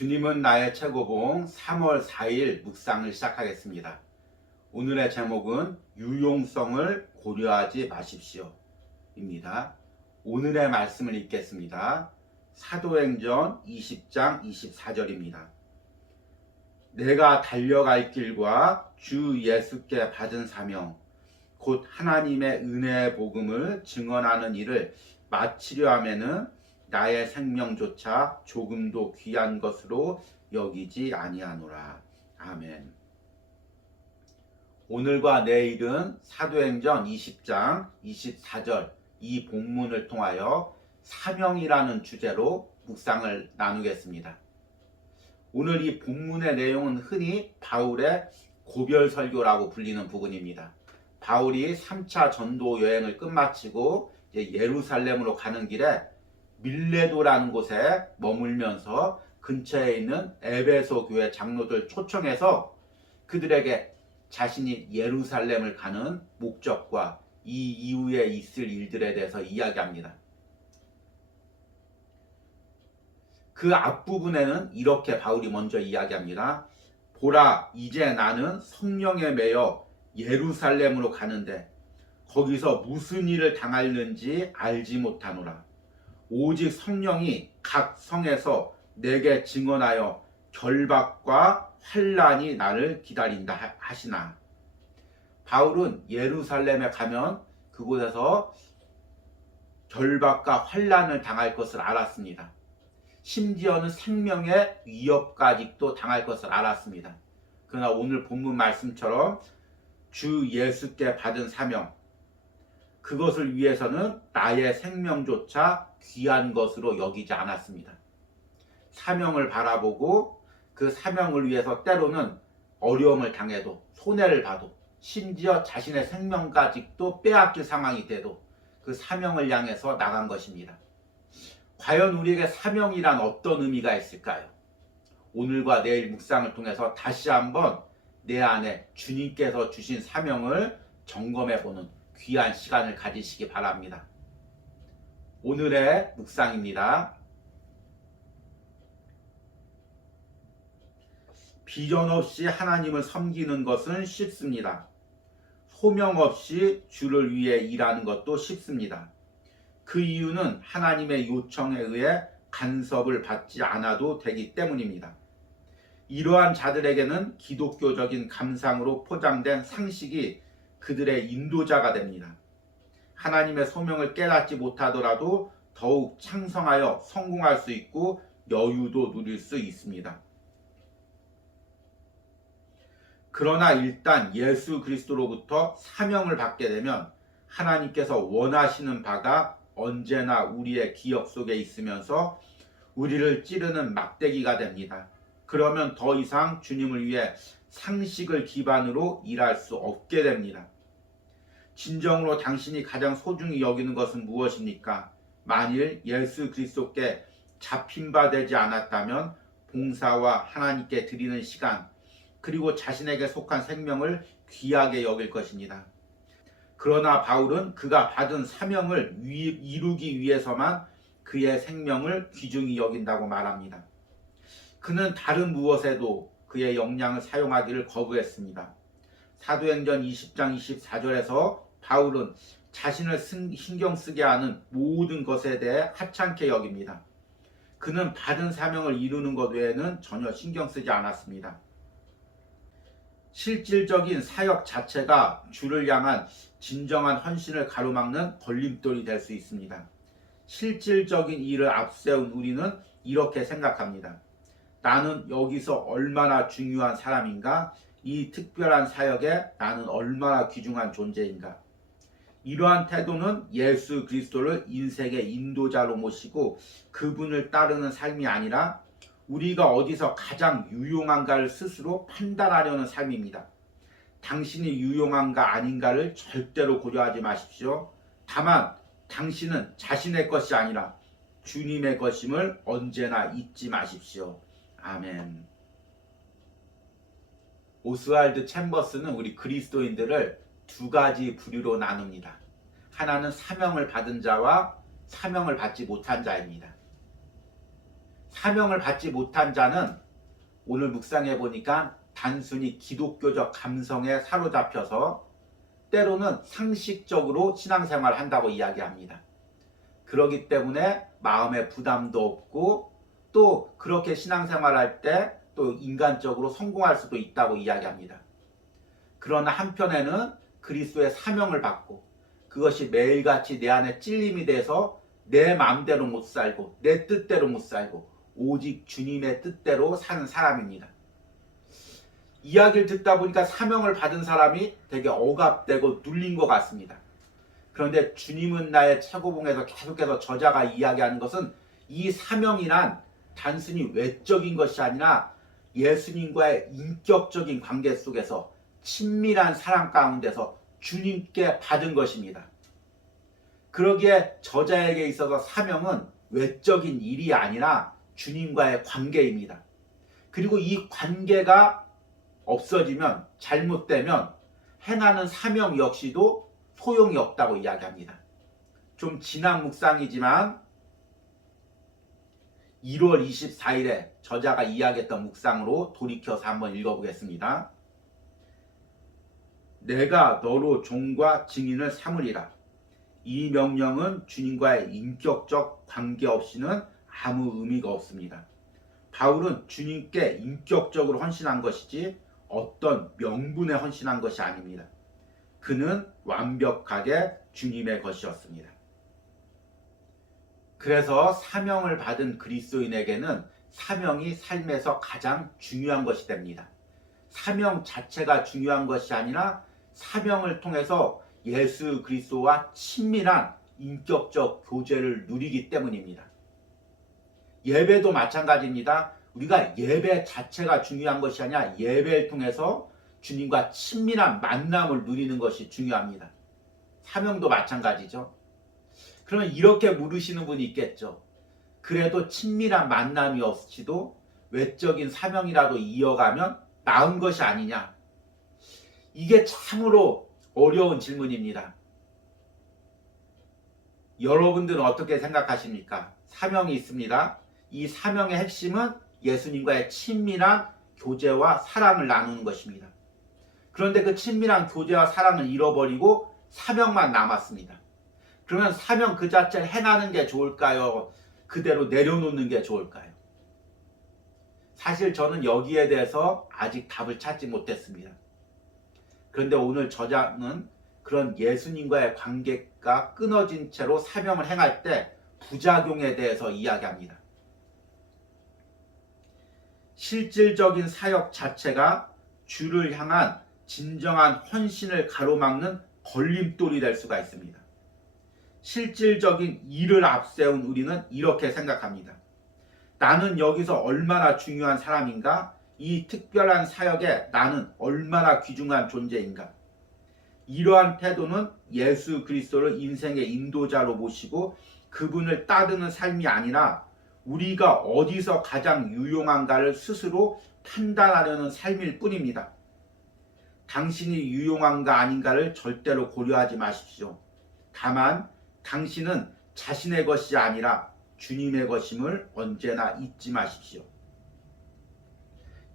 주님은 나의 최고봉 3월 4일 묵상을 시작하겠습니다. 오늘의 제목은 유용성을 고려하지 마십시오 입니다. 오늘의 말씀을 읽겠습니다. 사도행전 20장 24절입니다. 내가 달려갈 길과 주 예수께 받은 사명 곧 하나님의 은혜의 복음을 증언하는 일을 마치려 하면은 나의 생명조차 조금도 귀한 것으로 여기지 아니하노라. 아멘. 오늘과 내일은 사도행전 20장 24절 이 본문을 통하여 사명이라는 주제로 묵상을 나누겠습니다. 오늘 이 본문의 내용은 흔히 바울의 고별 설교라고 불리는 부분입니다. 바울이 3차 전도 여행을 끝마치고 예루살렘으로 가는 길에 밀레도라는 곳에 머물면서 근처에 있는 에베소 교회 장로들 초청해서 그들에게 자신이 예루살렘을 가는 목적과 이 이후에 있을 일들에 대해서 이야기합니다. 그 앞부분에는 이렇게 바울이 먼저 이야기합니다. 보라, 이제 나는 성령에 매여 예루살렘으로 가는데 거기서 무슨 일을 당하는지 알지 못하노라. 오직 성령이 각 성에서 내게 증언하여 결박과 환난이 나를 기다린다 하시나. 바울은 예루살렘에 가면 그곳에서 결박과 환난을 당할 것을 알았습니다. 심지어는 생명의 위협까지도 당할 것을 알았습니다. 그러나 오늘 본문 말씀처럼 주 예수께 받은 사명, 그것을 위해서는 나의 생명조차 귀한 것으로 여기지 않았습니다. 사명을 바라보고 그 사명을 위해서 때로는 어려움을 당해도 손해를 봐도 심지어 자신의 생명까지도 빼앗길 상황이 돼도 그 사명을 향해서 나간 것입니다. 과연 우리에게 사명이란 어떤 의미가 있을까요? 오늘과 내일 묵상을 통해서 다시 한번 내 안에 주님께서 주신 사명을 점검해보는 귀한 시간을 가지시기 바랍니다. 오늘의 묵상입니다. 비전 없이 하나님을 섬기는 것은 쉽습니다. 소명 없이 주를 위해 일하는 것도 쉽습니다. 그 이유는 하나님의 요청에 의해 간섭을 받지 않아도 되기 때문입니다. 이러한 자들에게는 기독교적인 감상으로 포장된 상식이 그들의 인도자가 됩니다. 하나님의 소명을 깨닫지 못하더라도 더욱 창성하여 성공할 수 있고 여유도 누릴 수 있습니다. 그러나 일단 예수 그리스도로부터 사명을 받게 되면 하나님께서 원하시는 바가 언제나 우리의 기억 속에 있으면서 우리를 찌르는 막대기가 됩니다. 그러면 더 이상 주님을 위해 상식을 기반으로 일할 수 없게 됩니다. 진정으로 당신이 가장 소중히 여기는 것은 무엇입니까? 만일 예수 그리스도께 잡힌 바 되지 않았다면 봉사와 하나님께 드리는 시간 그리고 자신에게 속한 생명을 귀하게 여길 것입니다. 그러나 바울은 그가 받은 사명을 이루기 위해서만 그의 생명을 귀중히 여긴다고 말합니다. 그는 다른 무엇에도 그의 역량을 사용하기를 거부했습니다. 사도행전 20장 24절에서 바울은 자신을 신경 쓰게 하는 모든 것에 대해 하찮게 여깁니다. 그는 받은 사명을 이루는 것 외에는 전혀 신경 쓰지 않았습니다. 실질적인 사역 자체가 주를 향한 진정한 헌신을 가로막는 걸림돌이 될 수 있습니다. 실질적인 일을 앞세운 우리는 이렇게 생각합니다. 나는 여기서 얼마나 중요한 사람인가? 이 특별한 사역에 나는 얼마나 귀중한 존재인가? 이러한 태도는 예수 그리스도를 인생의 인도자로 모시고 그분을 따르는 삶이 아니라 우리가 어디서 가장 유용한가를 스스로 판단하려는 삶입니다. 당신이 유용한가 아닌가를 절대로 고려하지 마십시오. 다만 당신은 자신의 것이 아니라 주님의 것임을 언제나 잊지 마십시오. 아멘. 오스왈드 챔버스는 우리 그리스도인들을 두 가지 부류로 나눕니다. 하나는 사명을 받은 자와 사명을 받지 못한 자입니다. 사명을 받지 못한 자는 오늘 묵상해 보니까 단순히 기독교적 감성에 사로잡혀서 때로는 상식적으로 신앙생활을 한다고 이야기합니다. 그렇기 때문에 마음에 부담도 없고 또 그렇게 신앙생활할 때 또 인간적으로 성공할 수도 있다고 이야기합니다. 그러나 한편에는 그리스도의 사명을 받고 그것이 매일같이 내 안에 찔림이 돼서 내 마음대로 못 살고 내 뜻대로 못 살고 오직 주님의 뜻대로 사는 사람입니다. 이야기를 듣다 보니까 사명을 받은 사람이 되게 억압되고 눌린 것 같습니다. 그런데 주님은 나의 최고봉에서 계속해서 저자가 이야기하는 것은 이 사명이란 단순히 외적인 것이 아니라 예수님과의 인격적인 관계 속에서 친밀한 사랑 가운데서 주님께 받은 것입니다. 그러기에 저자에게 있어서 사명은 외적인 일이 아니라 주님과의 관계입니다. 그리고 이 관계가 없어지면 잘못되면 행하는 사명 역시도 소용이 없다고 이야기합니다. 좀 지난 묵상이지만 1월 24일에 저자가 이야기했던 묵상으로 돌이켜서 한번 읽어보겠습니다. 내가 너로 종과 증인을 삼으리라. 이 명령은 주님과의 인격적 관계 없이는 아무 의미가 없습니다. 바울은 주님께 인격적으로 헌신한 것이지 어떤 명분에 헌신한 것이 아닙니다. 그는 완벽하게 주님의 것이었습니다. 그래서 사명을 받은 그리스도인에게는 사명이 삶에서 가장 중요한 것이 됩니다. 사명 자체가 중요한 것이 아니라 사명을 통해서 예수 그리스도와 친밀한 인격적 교제를 누리기 때문입니다. 예배도 마찬가지입니다. 우리가 예배 자체가 중요한 것이 아니라 예배를 통해서 주님과 친밀한 만남을 누리는 것이 중요합니다. 사명도 마찬가지죠. 그러면 이렇게 물으시는 분이 있겠죠. 그래도 친밀한 만남이 없이도 외적인 사명이라도 이어가면 나은 것이 아니냐. 이게 참으로 어려운 질문입니다. 여러분들은 어떻게 생각하십니까? 사명이 있습니다. 이 사명의 핵심은 예수님과의 친밀한 교제와 사랑을 나누는 것입니다. 그런데 그 친밀한 교제와 사랑을 잃어버리고 사명만 남았습니다. 그러면 사명 그 자체를 행하는 게 좋을까요? 그대로 내려놓는 게 좋을까요? 사실 저는 여기에 대해서 아직 답을 찾지 못했습니다. 그런데 오늘 저자는 그런 예수님과의 관계가 끊어진 채로 사명을 행할 때 부작용에 대해서 이야기합니다. 실질적인 사역 자체가 주를 향한 진정한 헌신을 가로막는 걸림돌이 될 수가 있습니다. 실질적인 일을 앞세운 우리는 이렇게 생각합니다. 나는 여기서 얼마나 중요한 사람인가? 이 특별한 사역에 나는 얼마나 귀중한 존재인가? 이러한 태도는 예수 그리스도를 인생의 인도자로 모시고 그분을 따르는 삶이 아니라 우리가 어디서 가장 유용한가를 스스로 판단하려는 삶일 뿐입니다. 당신이 유용한가 아닌가를 절대로 고려하지 마십시오. 다만 당신은 자신의 것이 아니라 주님의 것임을 언제나 잊지 마십시오.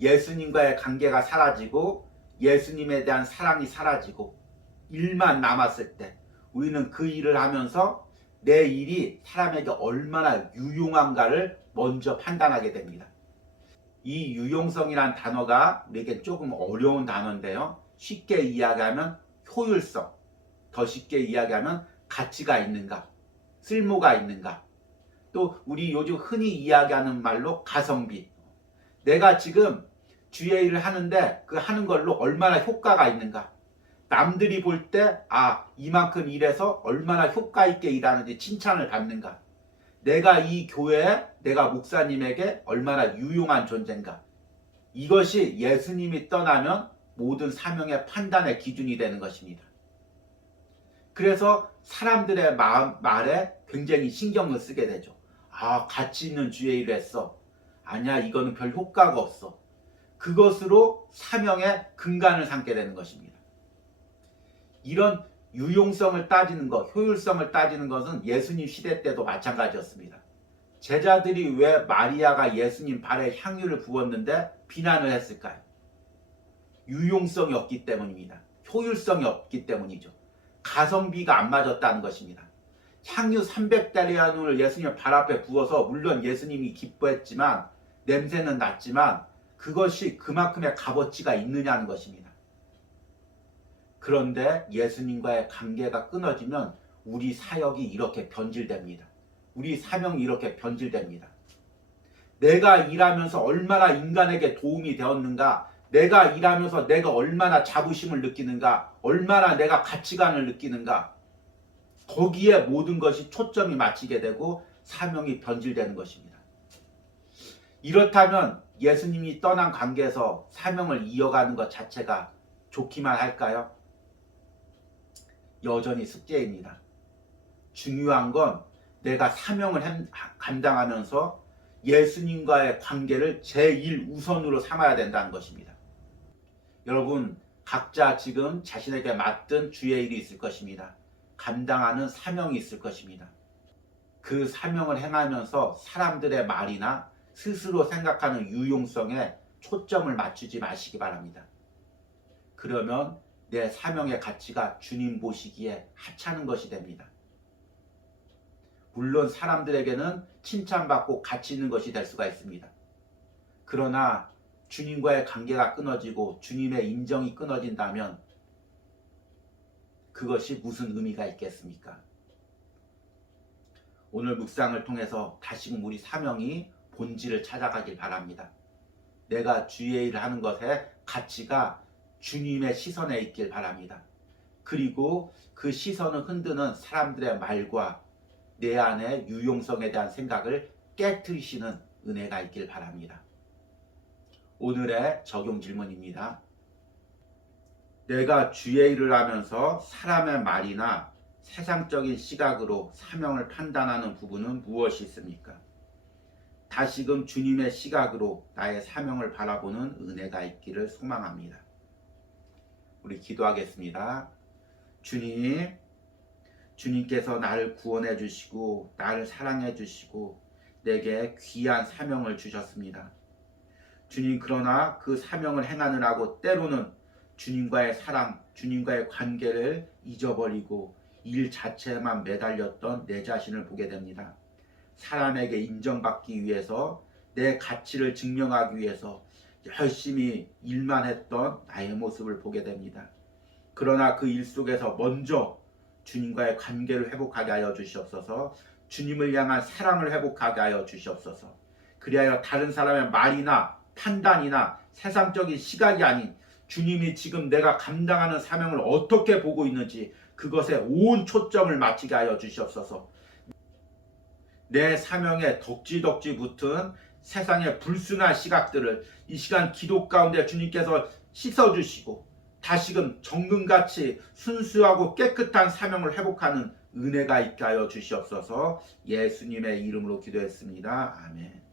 예수님과의 관계가 사라지고 예수님에 대한 사랑이 사라지고 일만 남았을 때 우리는 그 일을 하면서 내 일이 사람에게 얼마나 유용한가를 먼저 판단하게 됩니다. 이 유용성이란 단어가 우리에게 조금 어려운 단어인데요. 쉽게 이야기하면 효율성, 더 쉽게 이야기하면 가치가 있는가, 쓸모가 있는가, 또 우리 요즘 흔히 이야기하는 말로 가성비. 내가 지금 주의 일을 하는데 그 하는 걸로 얼마나 효과가 있는가. 남들이 볼 때 이만큼 일해서 얼마나 효과 있게 일하는지 칭찬을 받는가. 내가 이 교회에 내가 목사님에게 얼마나 유용한 존재인가. 이것이 예수님이 떠나면 모든 사명의 판단의 기준이 되는 것입니다. 그래서 사람들의 말에 굉장히 신경을 쓰게 되죠. 가치 있는 주의 일을 했어. 아니야, 이거는 별 효과가 없어. 그것으로 사명의 근간을 삼게 되는 것입니다. 이런 유용성을 따지는 것, 효율성을 따지는 것은 예수님 시대 때도 마찬가지였습니다. 제자들이 왜 마리아가 예수님 발에 향유를 부었는데 비난을 했을까요? 유용성이 없기 때문입니다. 효율성이 없기 때문이죠. 가성비가 안 맞았다는 것입니다. 향유 300달란트를 예수님 발 앞에 부어서 물론 예수님이 기뻐했지만 냄새는 났지만 그것이 그만큼의 값어치가 있느냐는 것입니다. 그런데 예수님과의 관계가 끊어지면 우리 사역이 이렇게 변질됩니다. 우리 사명이 이렇게 변질됩니다. 내가 일하면서 얼마나 인간에게 도움이 되었는가, 내가 일하면서 내가 얼마나 자부심을 느끼는가, 얼마나 내가 가치관을 느끼는가, 거기에 모든 것이 초점이 맞추게 되고 사명이 변질되는 것입니다. 이렇다면 예수님이 떠난 관계에서 사명을 이어가는 것 자체가 좋기만 할까요? 여전히 숙제입니다. 중요한 건 내가 사명을 감당하면서 예수님과의 관계를 제1우선으로 삼아야 된다는 것입니다. 여러분, 각자 지금 자신에게 맡은 주의 일이 있을 것입니다. 감당하는 사명이 있을 것입니다. 그 사명을 행하면서 사람들의 말이나 스스로 생각하는 유용성에 초점을 맞추지 마시기 바랍니다. 그러면 내 사명의 가치가 주님 보시기에 하찮은 것이 됩니다. 물론 사람들에게는 칭찬받고 가치 있는 것이 될 수가 있습니다. 그러나 주님과의 관계가 끊어지고 주님의 인정이 끊어진다면 그것이 무슨 의미가 있겠습니까? 오늘 묵상을 통해서 다시금 우리 사명이 본질을 찾아가길 바랍니다. 내가 주의 일을 하는 것의 가치가 주님의 시선에 있길 바랍니다. 그리고 그 시선을 흔드는 사람들의 말과 내 안의 유용성에 대한 생각을 깨트리시는 은혜가 있길 바랍니다. 오늘의 적용 질문입니다. 내가 주의 일을 하면서 사람의 말이나 세상적인 시각으로 사명을 판단하는 부분은 무엇이 있습니까? 다시금 주님의 시각으로 나의 사명을 바라보는 은혜가 있기를 소망합니다. 우리 기도하겠습니다. 주님, 주님께서 나를 구원해 주시고 나를 사랑해 주시고 내게 귀한 사명을 주셨습니다. 주님, 그러나 그 사명을 행하느라고 때로는 주님과의 사랑, 주님과의 관계를 잊어버리고 일 자체에만 매달렸던 내 자신을 보게 됩니다. 사람에게 인정받기 위해서 내 가치를 증명하기 위해서 열심히 일만 했던 나의 모습을 보게 됩니다. 그러나 그 일 속에서 먼저 주님과의 관계를 회복하게 하여 주시옵소서. 주님을 향한 사랑을 회복하게 하여 주시옵소서. 그리하여 다른 사람의 말이나 판단이나 세상적인 시각이 아닌 주님이 지금 내가 감당하는 사명을 어떻게 보고 있는지 그것에 온 초점을 맞추게 하여 주시옵소서. 내 사명에 덕지덕지 붙은 세상의 불순한 시각들을 이 시간 기도 가운데 주님께서 씻어주시고 다시금 정금같이 순수하고 깨끗한 사명을 회복하는 은혜가 있게 하여 주시옵소서. 예수님의 이름으로 기도했습니다. 아멘.